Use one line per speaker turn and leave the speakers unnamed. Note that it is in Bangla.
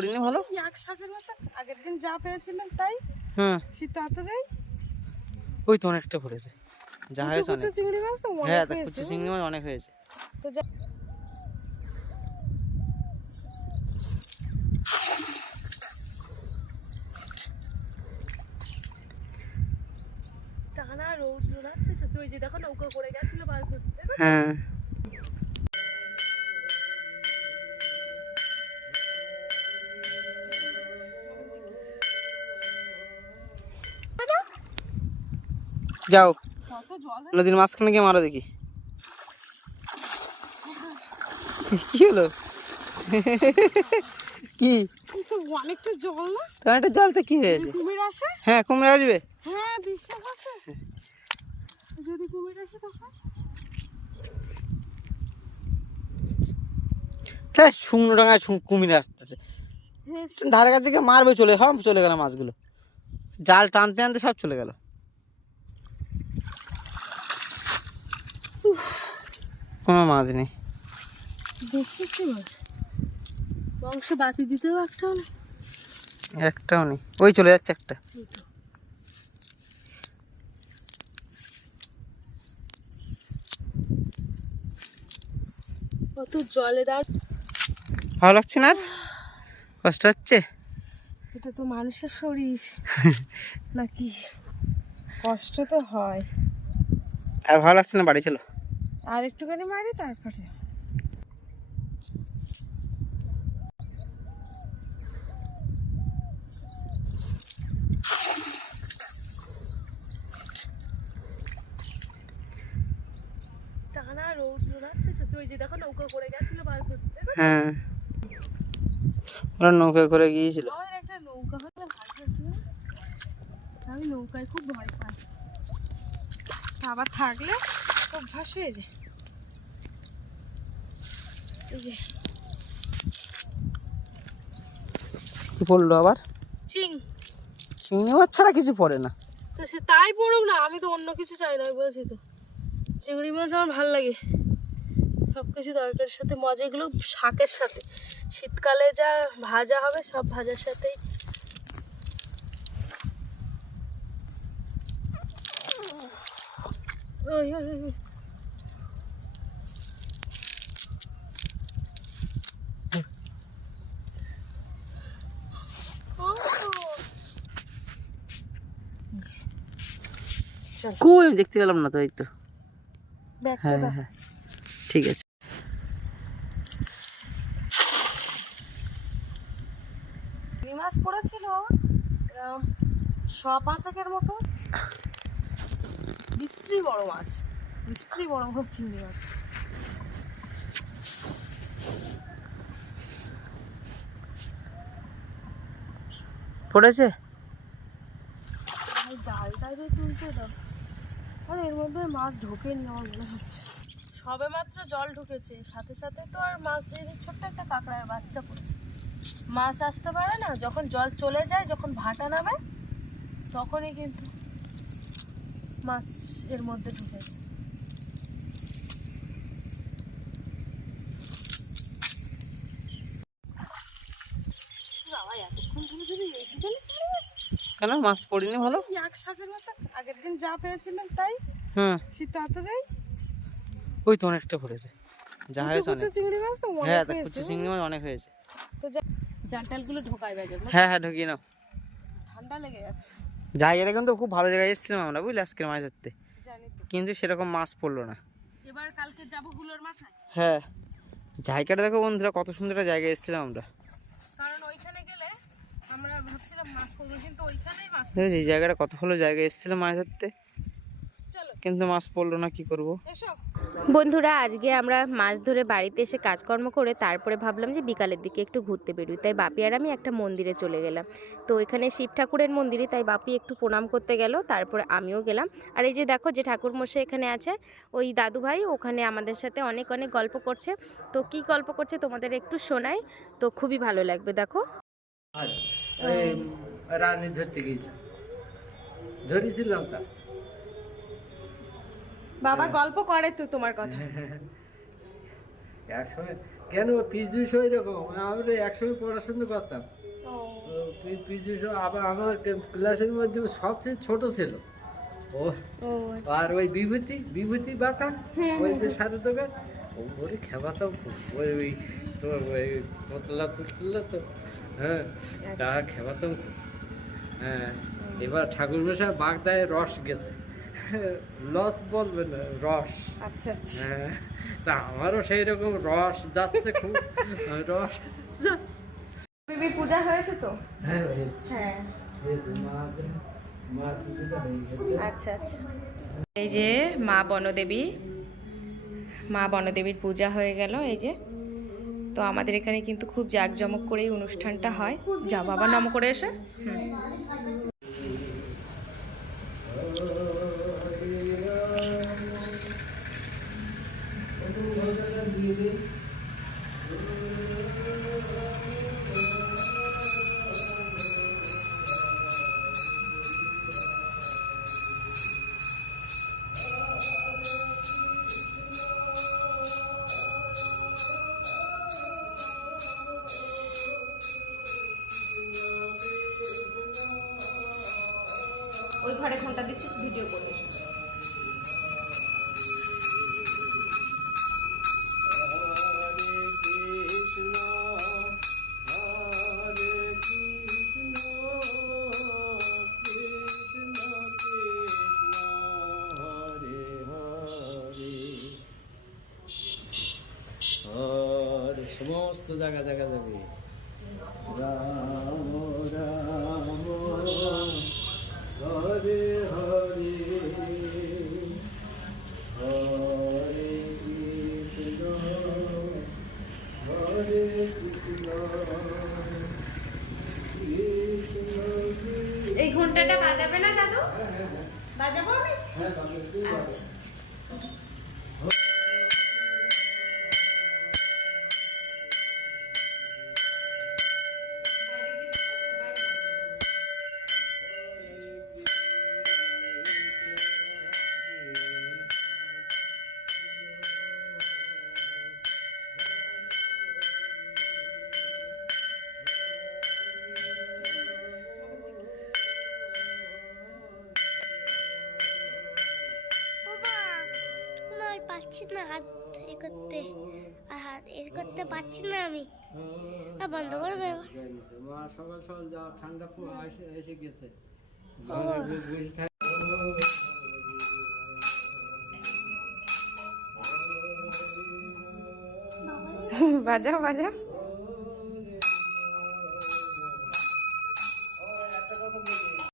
পড়িনি ভালো?
এক সাজের মতো। আগের দিন যা পেয়েছিলাম তাই
হুম
শীত তাড়াতাড়ি।
ওই তো অনেকটা পড়েছে। যা হয়েছে অনেক।
চিংড়ি মাছ তো
হ্যাঁ
অনেক
তা কুচি চিংড়ি মাছ অনেক হয়েছে।
তো টানা চোখে ওই যে দেখো নৌকা করে গেছিল মাছ ধরতে
হ্যাঁ। যাও। নদীর মাঝখানে গিয়ে মারো দেখি। কি হলো? কি?
অনেকটা জল না?
জলতে কি হয়েছে
কুমির আসে?
হ্যাঁ কুমড়ে আসবে।
হ্যাঁ বিশ্বাস আছে। যদি কুমির আসে তখন?
তা শুকনো ডাঙায় কুমির আসতেছে।
হ্যাঁ
ধারে কাছে গিয়ে মারবে চলে সব চলে গেল মাছগুলো। জাল টানতে টানতে সব চলে গেল। কোনো মাছ নেই।
দেখতেছি মাছ। বংশ বাতি দিতেও একটা নেই।
একটাও নেই। ওই চলে যাচ্ছে একটা।
কত জলে দাঁড়
ভালো লাগছে না আর? কষ্ট হচ্ছে?
এটা তো মানুষের শরীর। নাকি কষ্ট তো হয়।
আর ভালো লাগছে না? বাড়ি চলো।
আর একটুখানি মারি তারপরে টানা চোখে ওই যে দেখো নৌকা করে গেছিল ধরতে
হ্যাঁ। ওরা নৌকা করে গিয়েছিল।
আমাদের একটা নৌকা হলে ভালো আমি নৌকায় খুব ভয় পাই। আবার থাকলে অভ্যাস হয়ে যায়।
কি পড়ল আবার?
চিং।
চিংড়ি মাছ ছাড়া কিছু পড়ে না।
তো সে তাই পড়ুক না আমি তো অন্য কিছু চাই না আমি বলছি তো। চিংড়ি মাছ আমার ভালো লাগে। সব কিছু তরকারির সাথে মজা এগুলো শাকের সাথে। শীতকালে যা ভাজা হবে সব ভাজার সাথেই ওই ওই ওই।
কই আমি দেখতে পেলাম না তো এই তো।
ব্যাগটা
হ্যাঁ হ্যাঁ ঠিক আছে।
মাছ পড়েছিল? শ পাঁচেকের মতো? বিশ্রী বড় মাছ। বিশ্রী বড় বড় চিংড়ি মাছ।
পড়েছে?
আর জালটা দিয়ে তুলতে দাও। আর এর মধ্যে মাছ ঢোকেনি আমার মনে হচ্ছে। সবে মাত্র জল ঢুকেছে। সাথে সাথে তো আর মাছ এই ছোট্ট একটা কাঁকড়ার বাচ্চা পড়েছে। মাছ আসতে পারে না যখন জল চলে যায় যখন ভাটা নামে তখনই কিন্তু মাছ এর মধ্যে ঢুকে
কেন? মাছ পড়িনি ভালো?
এক সাজের মতো। আগের দিন যা পেয়েছিলাম তাই।
হুম।
শীত তাড়াতাড়ি।
ওই তো অনেকটা পড়েছে। যা হয়েছে অনেক।
চিংড়ি মাছ তো
হ্যাঁ
অনেক
চিংড়ি মাছ অনেক হয়েছে।
তো
হ্যাঁ হ্যাঁ ঢুকিয়ে নাও।
ঠান্ডা লেগে যাচ্ছে।
জায়গাটা কিন্তু খুব ভালো জায়গায় এসেছিলাম আমরা বুঝলি আজকের মাছ ধরতে। কিন্তু সেরকম মাছ পড়ল না।
এবার কালকে যাব হুলোর মাথায়?
হ্যাঁ। জায়গাটা দেখো বন্ধুরা কত সুন্দর একটা জায়গায় এসেছিলাম আমরা।
কারণ ওইখানে গেলে আমরা ভাবছিলাম মাছ পড়ব কিন্তু ওইখানেই মাছ
এই জায়গাটা কত ভালো জায়গায় এসেছিলাম মাছ ধরতে। কিন্তু মাছ পড়ল না কি করব?
বন্ধুরা আজকে আমরা মাছ ধরে বাড়িতে এসে কাজকর্ম করে তারপরে ভাবলাম যে বিকালের দিকে একটু ঘুরতে বেরোই। তাই বাপি আর আমি একটা মন্দিরে চলে গেলাম। তো এখানে শিব ঠাকুরের মন্দিরে তাই বাপি একটু প্রণাম করতে গেল তারপরে আমিও গেলাম। আর এই যে দেখো যে ঠাকুর মশাই এখানে আছে ওই দাদু ভাই ওখানে আমাদের সাথে অনেক অনেক গল্প করছে। তো কি গল্প করছে তোমাদের একটু শোনাই। তো খুবই ভালো লাগবে দেখো।
রানী ধরতে গিয়েছিলাম ধরেছিলাম তা।
বাবা গল্প করে তো তোমার কথা।
একসময়
কেন পিজুস ওই রকম আমরা একসঙ্গে পড়াশোনা করতাম।
ও।
পিজুস আবার আমার ক্লাসের মধ্যে সবচেয়ে ছোট ছিল। ও
ও
আর ওই বিভূতি বিভূতি বাঁচান ওই যে সারের দোকান ও বলে খেপাতাম খুব। ওই ওই তো ওই তোতলা তোতলা তো। হ্যাঁ তা খেপাতাম খুব। হ্যাঁ এবার ঠাকুর মশাই বাগদায় রস গেছে। লস বলবে না রস।
আচ্ছা আচ্ছা।
হ্যাঁ তা আমারও সেই রকম রস যাচ্ছে খুব। রস
বেবি পূজা হয়েছে তো?
হ্যাঁ
হ্যাঁ।
হয়ে
আচ্ছা আচ্ছা। এই যে মা বনদেবী মা বনদেবীর পূজা হয়ে গেল এই যে। তো আমাদের এখানে কিন্তু খুব জাঁকজমক করে এই অনুষ্ঠানটা হয়। যা বাবা নাম করে এসে। হুম। ওই ঘরে ঘণ্টা দিচ্ছিস ভিডিও
আর সমস্ত জায়গা দেখা যাবে। রাম রাম।
ঘন্টাটা বাজাবে না দাদু? বাজাবো আমি? আচ্ছা।
পাচ্ছি না, হাত এ করতে। আর হাত এ করতে পারছি না আমি। বন্ধ করবে
মা সকাল সকাল যা ঠান্ডা এসে গেছে
বাজা বাজা